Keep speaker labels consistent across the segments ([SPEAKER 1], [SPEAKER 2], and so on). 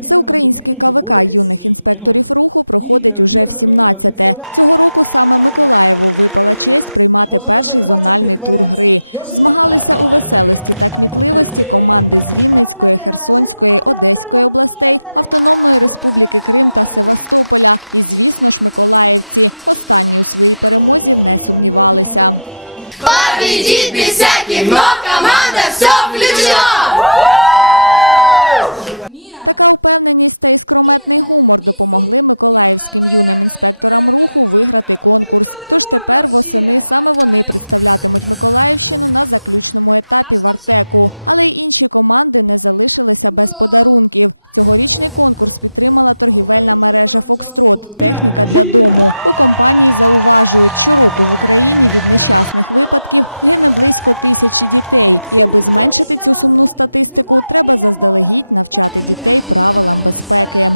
[SPEAKER 1] Всеукраїнський КВК юних інспекторів руху проходить уже в 17-те. Цього року саме Миколаєву випала честь приймати перший зональний тур гри. Змагалися у веселості та кмітливості команди з Вінницької, Херсонської, Одеської областей, Автономної Республіки Крим та Севастополя. І, звісно ж, миколаївці. Останні у своїй перемозі не сумнівалися.
[SPEAKER 2] Победит без всяких, но команда все включено!
[SPEAKER 1] Така упевненість та іскрометний гумор допомогли миколаївським юним інспекторам руху виграти конкурс. Тож тепер восени саме вони представлятимуть Миколаївщину на заключному етапі в Артеку. Але й інші команди не залишилися без подарунків. Цьогорічний конкурс підтримала торгівельна мережа Фокстрот Техніка для дому. У компанії зауважують, щороку в Україні від нещасних випадків гине близько тисячі дітей. І аби зменшити цю сумну статистику, треба заздалегідь навчати дітей правилам безпеки.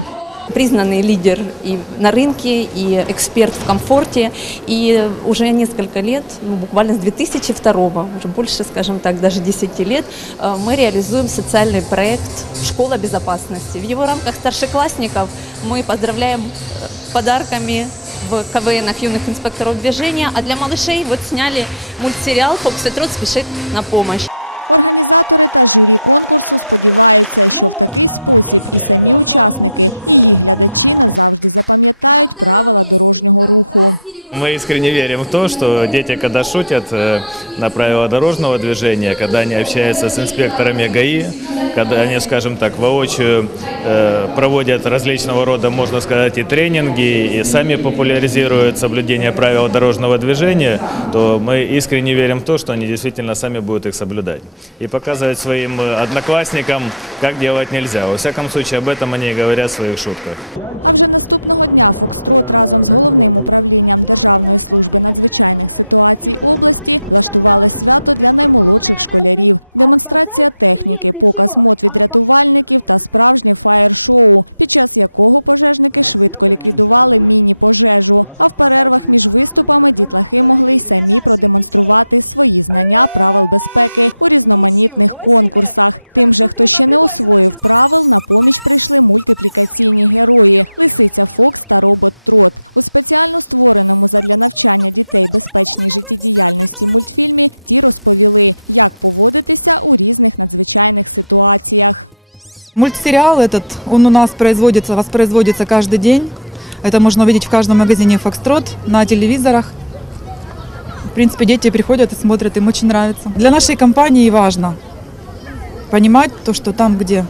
[SPEAKER 3] Признанный лидер и на рынке, и эксперт в комфорте. И уже несколько лет, ну, буквально с 2002, уже больше, скажем так, даже 10 лет, э, мы реализуем социальный проект «Школа безопасности». В его рамках старшеклассников мы поздравляем э, подарками в КВНах юных инспекторов движения, а для малышей вот сняли мультсериал «Фокситрот спешит на помощь».
[SPEAKER 1] Організатори та журі конкурсу сподіваються, що в такий спосіб і самі учасники, і їх глядачі назавжди запам'ятають правила дорожнього руху.
[SPEAKER 4] Мы искренне верим в то, что дети, когда шутят э, на правила дорожного движения, когда они общаются с инспекторами ГАИ, когда они, скажем так, воочию э, проводят различного рода, можно сказать, и тренинги, и сами популяризируют соблюдение правил дорожного движения, то мы искренне верим в то, что они действительно сами будут их соблюдать. И показывать своим э, одноклассникам, как делать нельзя. Во всяком случае, об этом они и говорят в своих шутках.
[SPEAKER 1] А вже наступного дня Фокстрот разом з головним управлінням Державної служби надзвичайних ситуацій області влаштували свято для наймолодших школярів. Демонстрація техніки, показ мод від рятувальників та справжнє фаєр-шоу, під час якого пожежники швидко ліквідували міні-пожежу. А в перервах між виступами дітлахи могли й самі продемонструвати свої знання правил безпеки у різноманітних конкурсах. Тим же, хто ще не освоїв правил, на поміч прийшли мультиплікаційні герої Лисиця Фокс та робот Трот. У спеціально створеному задля навчання дітей безпечній життєдіяльності мультфільмі ті розповіли, як поводитися у різних надзвичайних ситуаціях.
[SPEAKER 5] Мультсериал этот, он у нас производится, воспроизводится каждый день. Это можно увидеть в каждом магазине Фокстрот, на телевизорах. В принципе, дети приходят и смотрят, им очень нравится. Для нашей компании важно понимать то, что там, где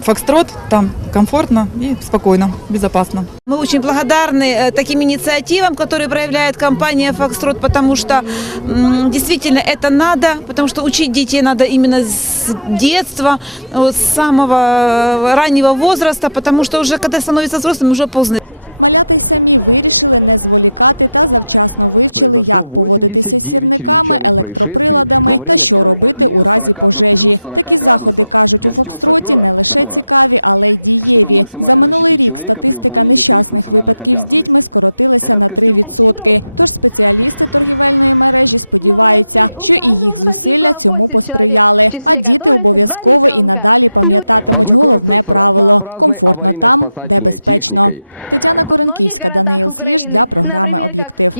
[SPEAKER 5] Фокстрот, там комфортно и спокойно, безопасно.
[SPEAKER 6] Мы очень благодарны э, таким инициативам, которые проявляет компания «Фокстрот», потому что м, действительно это надо, потому что учить детей надо именно с детства, вот, с самого э, раннего возраста, потому что уже когда становится взрослым, уже поздно.
[SPEAKER 1] Малята й самі вирішили не зволікати та завчасно вивчили, як поводитися з сірниками, електроприладами та що робити у разі пожежі. Такі заходи кажуть у Фокстроті не лише цікаві, але й дієві. За минулий рік статистика нещасних випадків з дітьми скоротилася на 3%. Тож спеціалісти торгівельної мережі сподіваються, що і їх зусилля цьому посприяли. А діти обов'язково і надалі пам'ятатимуть головне правило комфортно там, де безпечно. Тетяна Коренківська, Даниїл Сліж для програми Об'єктив.